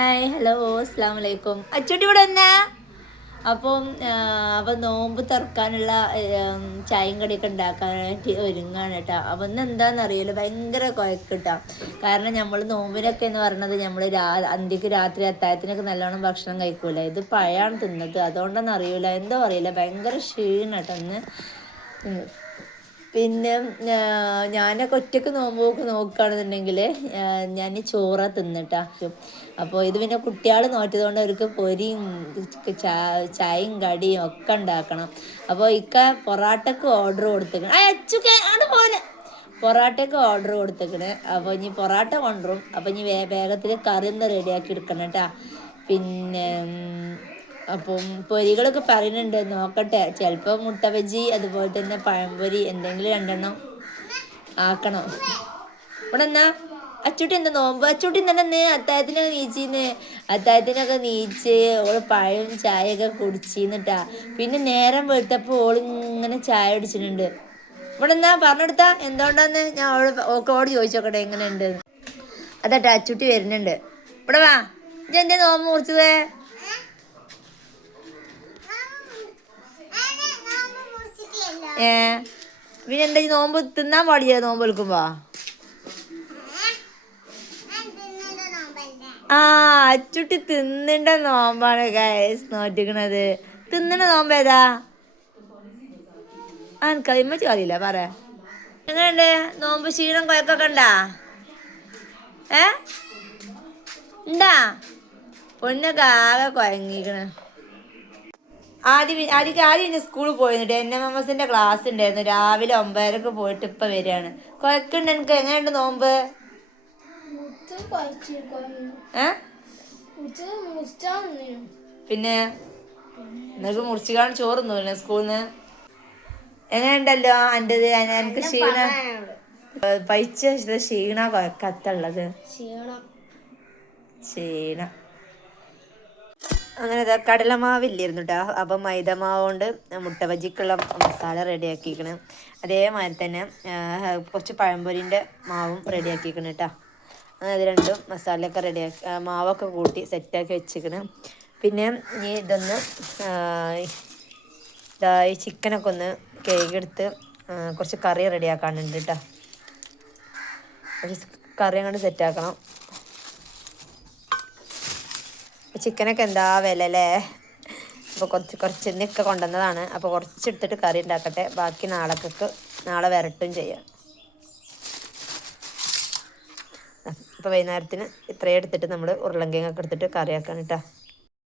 Hi hello അസ്സാം വലൈക്കും അച്ചോട്ടി ഇവിടെ വന്നാ അപ്പം നോമ്പ് തുറക്കാനുള്ള ചായയും കടിയൊക്കെ ഉണ്ടാക്കാനായിട്ട് ഒരുങ്ങാണ് കേട്ടോ അപ്പം ഇന്ന് എന്താണെന്നറിയില്ല ഭയങ്കര കുഴക്കിട്ടാ. കാരണം നമ്മൾ നോമ്പിനൊക്കെ എന്ന് പറഞ്ഞത് നമ്മൾ അന്ത്യക്ക് രാത്രി അത്താഴത്തിനൊക്കെ നല്ലോണം ഭക്ഷണം കഴിക്കൂല. ഇത് പഴമാണ് തിന്നത്, അതുകൊണ്ടൊന്നും അറിയില്ല, എന്തോ അറിയില്ല, ഭയങ്കര ക്ഷീണം കേട്ടോ ഇന്ന്. പിന്നെ ഞാനൊക്കെ ഒറ്റയ്ക്ക് നോക്കുകയാണെന്നുണ്ടെങ്കിൽ ഞാൻ ചോറ തിന്നിട്ടാ. അപ്പോൾ ഇത് പിന്നെ കുട്ടികൾ നോറ്റതുകൊണ്ട് അവർക്ക് പൊരിയും ചായയും കടിയും ഒക്കെ ഉണ്ടാക്കണം. അപ്പോൾ പൊറാട്ടക്ക് ഓർഡർ കൊടുത്തേക്കണം. പൊറാട്ടയ്ക്ക് ഓർഡർ കൊടുത്തേക്കണ്. അപ്പോൾ ഇനി പൊറാട്ട കൊണ്ടുവരും. അപ്പോൾ ഇനി വേഗത്തിൽ കറി ഒന്ന് റെഡിയാക്കി എടുക്കണം കേട്ടാ. പിന്നെ അപ്പം പൊരികളൊക്കെ പറയുന്നുണ്ട്, നോക്കട്ടെ. ചിലപ്പോൾ മുട്ട ബജി അതുപോലെ തന്നെ പഴംപൊരി എന്തെങ്കിലും രണ്ടെണ്ണം ആക്കണം. ഇവിടെ എന്നാ അച്ചൂട്ടി എന്താ നോമ്പ്? അച്ചൂട്ടി തന്നെ അത്താഴത്തിനൊക്കെ നീച്ച് ഓള് പഴം ചായയൊക്കെ കുടിച്ചിന്നിട്ടാ. പിന്നെ നേരം വെളുത്തപ്പോൾ ഓളിങ്ങനെ ചായ കുടിച്ചിട്ടുണ്ട്. ഇവിടെ എന്നാ പറഞ്ഞെടുത്താ എന്തുകൊണ്ടാന്ന് ഞാൻ ഓക്കോട് ചോദിച്ചോക്കട്ടെ എങ്ങനെയുണ്ട്. അതാട്ടാ അച്ചൂട്ടി വരുന്നുണ്ട്. ഇവിടെ വാ, ഇതെന്തേ നോമ്പ് മുറിച്ചത്? പിന്നെ എന്താ നോമ്പ് തിന്നാൻ പാടില്ല? നോമ്പ് വിൽക്കുമ്പോ അച്ചുട്ടി തിന്നണ്ട നോമ്പാണ് ഗൈസ് നോറ്റിക്കണത്. തിന്നണ നോമ്പ് ഏതാ? എനിക്കതിമ്മച്ച് അറിയില്ല, പറ. എങ്ങനെയുണ്ട് നോമ്പ്? ക്ഷീണം കൊയക്കൊക്കെ ഉണ്ടാ? ഉണ്ടാ? പൊന്നൊക്കെ ആകെ കുഴങ്ങിക്കണ്. ആദ്യം സ്കൂളിൽ പോയിരുന്നിട്ട് NMMS ക്ലാസ് ഉണ്ടായിരുന്നു. രാവിലെ 9:30 പോയിട്ട് ഇപ്പം വരികയാണ്. കുഴക്കുണ്ട് എനിക്ക്. എങ്ങനെയുണ്ട് നോമ്പ്? പിന്നെ നിനക്ക് മുറിച്ചുകാണ് ചോറ് തിന്നൂല്ലേ സ്കൂളിൽ നിന്ന്? എങ്ങനെയുണ്ടല്ലോ എൻ്റെ എനിക്ക് ക്ഷീണം പൈച്ച ക്ഷീണ കത്തുള്ളത് ക്ഷീണം. അങ്ങനെ കടലമാവില്ലായിരുന്നു കേട്ടോ. അപ്പം മൈദമാവ് കൊണ്ട് മുട്ട ബജിക്കുള്ള മസാല റെഡിയാക്കിക്കണം. അതേമാതിരി തന്നെ കുറച്ച് പഴംപൊരിൻ്റെ മാവും റെഡിയാക്കിക്കണം കേട്ടോ. അത് രണ്ടും മസാലയൊക്കെ റെഡിയാക്കി മാവൊക്കെ കൂട്ടി സെറ്റാക്കി വെച്ചിക്കണം. പിന്നെ ഈ ഇതൊന്ന് ഈ ചിക്കനൊക്കെ ഒന്ന് കേക്കെടുത്ത് കുറച്ച് കറി റെഡിയാക്കാനുണ്ട് കേട്ടോ. കുറച്ച് കറി അങ്ങോട്ട് സെറ്റാക്കണം. ചിക്കനൊക്കെ എന്താ വില അല്ലേ? അപ്പോൾ കുറച്ച് ഇന്നൊക്കെ കൊണ്ടുവന്നതാണ്. അപ്പോൾ കുറച്ചെടുത്തിട്ട് കറി ഉണ്ടാക്കട്ടെ. ബാക്കി നാളെ വരട്ടും ചെയ്യാം. അപ്പോൾ വൈകുന്നേരത്തിന് ഇത്രയും എടുത്തിട്ട് നമ്മൾ ഉരുളങ്കിഴങ്ങൊക്കെ എടുത്തിട്ട് കറിയാക്കാൻ കേട്ടോ.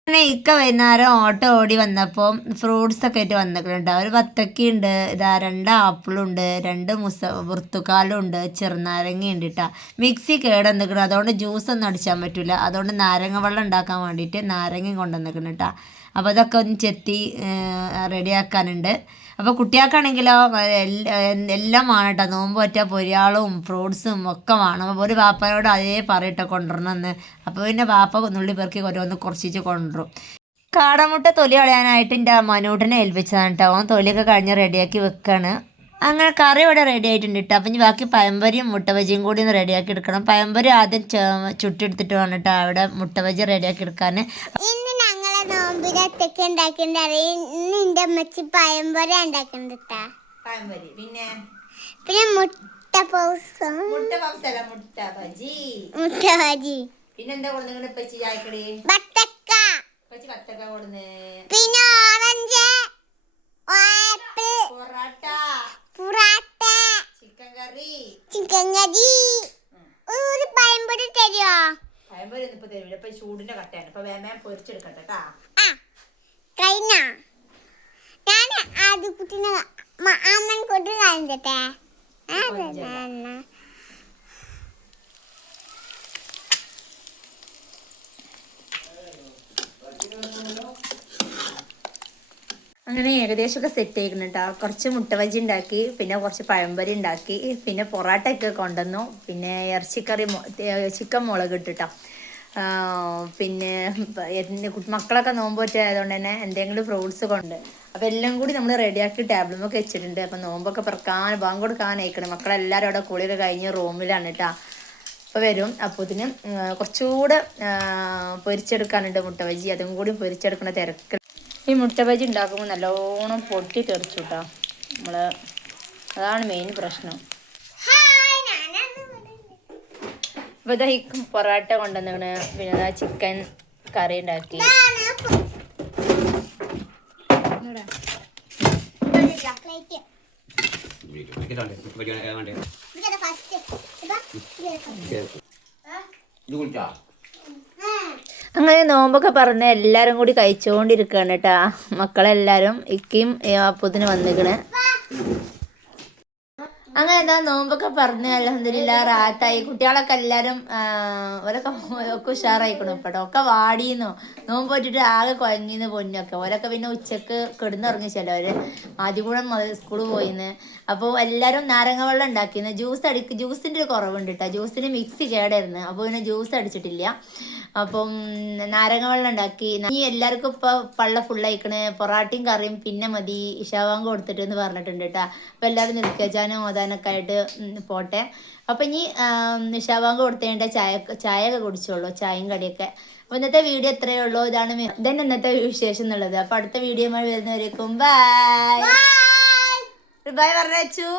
അങ്ങനെ വൈകുന്നേരം ഓട്ടോ ഓടി വന്നപ്പോൾ ഫ്രൂട്ട്സൊക്കെ ആയിട്ട് വന്നിട്ടുണ്ട്. ഒരു ബത്തക്കയുണ്ട്, ഇതാ 2 ആപ്പിളുണ്ട്, 2 ബുർത്തുക്കാലും ഉണ്ട്, ചെറുനാരങ്ങയുണ്ട് കേട്ടോ. മിക്സി കേടുവന്നിക്കണം, അതുകൊണ്ട് ജ്യൂസൊന്നും അടിച്ചാൻ പറ്റില്ല. അതുകൊണ്ട് നാരങ്ങ വെള്ളം ഉണ്ടാക്കാൻ വേണ്ടിയിട്ട് നാരങ്ങയും കൊണ്ടുവന്നിക്കണം കേട്ടോ. അപ്പോൾ അതൊക്കെ ഒന്ന് ചെത്തി റെഡിയാക്കാനുണ്ട്. അപ്പോൾ കുട്ടികൾക്കാണെങ്കിലോ എല്ലാം വേണം കേട്ടോ. നോമ്പ് പറ്റിയ പൊരിയാളും ഫ്രൂട്ട്സും ഒക്കെ വേണം. അപ്പോൾ ഒരു വാപ്പനോട് അതേ പറയട്ടെ കൊണ്ടുവരണമെന്ന്. അപ്പോൾ പിന്നെ വാപ്പ നുള്ളി പെറുക്കി ഓരോന്ന് കുറച്ചിട്ട് കൊണ്ടുവരും. കാടമുട്ട തൊലി കളയാനായിട്ട് എൻ്റെ മനൂട്ടിനെ ഏൽപ്പിച്ചതാണ് കേട്ടോ. അവൻ തൊലിയൊക്കെ കഴിഞ്ഞ് റെഡിയാക്കി വെക്കാണ്. അങ്ങനെ കറി ഇവിടെ റെഡി ആയിട്ടുണ്ട് കേട്ടോ. അപ്പം ഇനി ബാക്കി പഴംപൊരിയും മുട്ട ബജിയും കൂടി ഒന്ന് റെഡിയാക്കി എടുക്കണം. പഴംപൊരി ആദ്യം ചുട്ടെടുത്തിട്ട് വേണം കേട്ടോ അവിടെ മുട്ട ബജി റെഡിയാക്കി എടുക്കാൻ. നോമ്പിനൊക്കെ ഉണ്ടാക്കിന്റെ അമ്മച്ചി പഴംപൊരി ഉണ്ടാക്കുന്നുണ്ട്. പഴംപൊരി പിന്നെ മുട്ട ബജി പിന്നെന്താ കൊടുക്കുന്നത്? പച്ചി ചായക്കടി ബത്തക്ക, ബത്തക്ക കൊടുന്ന്, പിന്നെ ഓറഞ്ച്, ആപ്പിൾ, പൊറാട്ട, ചിക്കൻ കറി. ഒരു പഴംപൊരി തരുമോ? പഴംപൊരി ഒന്നും ഇപ്പൊ തരൂല, ഇപ്പൊ ചൂടിന്റെ കട്ടയാണ്. ഇപ്പൊ വേഗം പൊരിച്ചെടുക്കട്ടെ കേട്ടാ. കഴിഞ്ഞ ഞാൻ ആദ്യ കുട്ടീനെ അമ്മൻ കൊട്ടി കഴിഞ്ഞിട്ടെ. അങ്ങനെ ഏകദേശമൊക്കെ സെറ്റ് ആയിരിക്കണം കേട്ടോ. കുറച്ച് മുട്ട ബജി ഉണ്ടാക്കി, പിന്നെ കുറച്ച് പഴംപൊരി ഉണ്ടാക്കി, പിന്നെ പൊറാട്ടയൊക്കെ കൊണ്ടുവന്നു, പിന്നെ ഇറച്ചിക്കറി ചിക്കൻ മുളക് ഇട്ടിട്ടോ. പിന്നെ മക്കളൊക്കെ നോമ്പ് പറ്റിയതുകൊണ്ട് തന്നെ എന്തെങ്കിലും ഫ്രൂട്ട്സ് കൊണ്ട് അപ്പോൾ എല്ലാം കൂടി നമ്മൾ റെഡിയാക്കി ടേബിളുമൊക്കെ വെച്ചിട്ടുണ്ട്. അപ്പം നോമ്പൊക്കെ ബാങ്ക് കൊടുക്കാനായിക്കണം. മക്കളെല്ലാവരും അവിടെ കുളിയൊക്കെ കഴിഞ്ഞ് റൂമിലാണ് കേട്ടോ. അപ്പോൾ വരും. അപ്പോൾ ഇതിന് കുറച്ചുകൂടെ പൊരിച്ചെടുക്കാനുണ്ട് മുട്ട ബജി. അതും കൂടി പൊരിച്ചെടുക്കുന്ന തിരക്ക്. ഈ മുട്ട ബജി ഉണ്ടാക്കുമ്പോൾ നല്ലോണം പൊട്ടി തെറിച്ചു കേട്ടോ നമ്മൾ. അതാണ് മെയിൻ പ്രശ്നം. അപ്പോൾ ഇതാ ഈ പൊറോട്ട കൊണ്ടുവന്നാണ്. പിന്നെ ഇതാ ചിക്കൻ കറി ഉണ്ടാക്കി. അങ്ങനെ നോമ്പൊക്കെ പറഞ്ഞ് എല്ലാവരും കൂടി കഴിച്ചുകൊണ്ടിരിക്കുകയാണ് കേട്ടാ. മക്കളെല്ലാവരും ഇക്കയും അപ്പൂത്തിന് വന്നിക്കണ്. അങ്ങനെ എന്താ നോമ്പൊക്കെ പറഞ്ഞ് അൽഹംദുലില്ലാ റാത്തായി. കുട്ടികളൊക്കെ എല്ലാവരും ഒക്കെ ഉഷാറായിക്കണം ഇപ്പോട്ടോ. ഒക്കെ വാടിയെന്നോ നോമ്പ് പോയിട്ട് ആകെ കുഴങ്ങിന്ന് പൊന്നൊക്കെ. ഓരൊക്കെ പിന്നെ ഉച്ചക്ക് കിടന്നുറങ്ങി ചിലവർ. ആദ്യം കൂടെ സ്കൂളിൽ പോയിന്ന്. അപ്പോൾ എല്ലാവരും നാരങ്ങ വെള്ളം ഉണ്ടാക്കിന്ന്. ജ്യൂസിൻ്റെ ഒരു കുറവുണ്ട് കേട്ടോ. ജ്യൂസിന് മിക്സി കേടായിരുന്നു. അപ്പോൾ പിന്നെ ജ്യൂസ് അടിച്ചിട്ടില്ല. അപ്പം നാരങ്ങ വെള്ളം ഉണ്ടാക്കി. ഈ എല്ലാവർക്കും ഇപ്പോൾ പള്ള ഫുള്ളായിക്കണ്. പൊറാട്ടയും കറിയും പിന്നെ മതി ഇഷാവാങ്ക് കൊടുത്തിട്ട് എന്ന് പറഞ്ഞിട്ടുണ്ട് കേട്ടോ. അപ്പോൾ എല്ലാവരും നിൽക്കാനും ഓതാനൊക്കെ ആയിട്ട് പോട്ടെ. അപ്പം ഇനി ഇഷാവാങ്ക് കൊടുത്തേണ്ട ചായയൊക്കെ കുടിച്ചോളൂ, ചായയും കടിയൊക്കെ. അപ്പോൾ ഇന്നത്തെ വീഡിയോ എത്രയേ ഉള്ളൂ. ഇതാണ് ഇന്നത്തെ വിശേഷം എന്നുള്ളത്. അപ്പോൾ അടുത്ത വീഡിയോ വരുന്നവരേക്കും ബൈ ബൈ പറഞ്ഞു.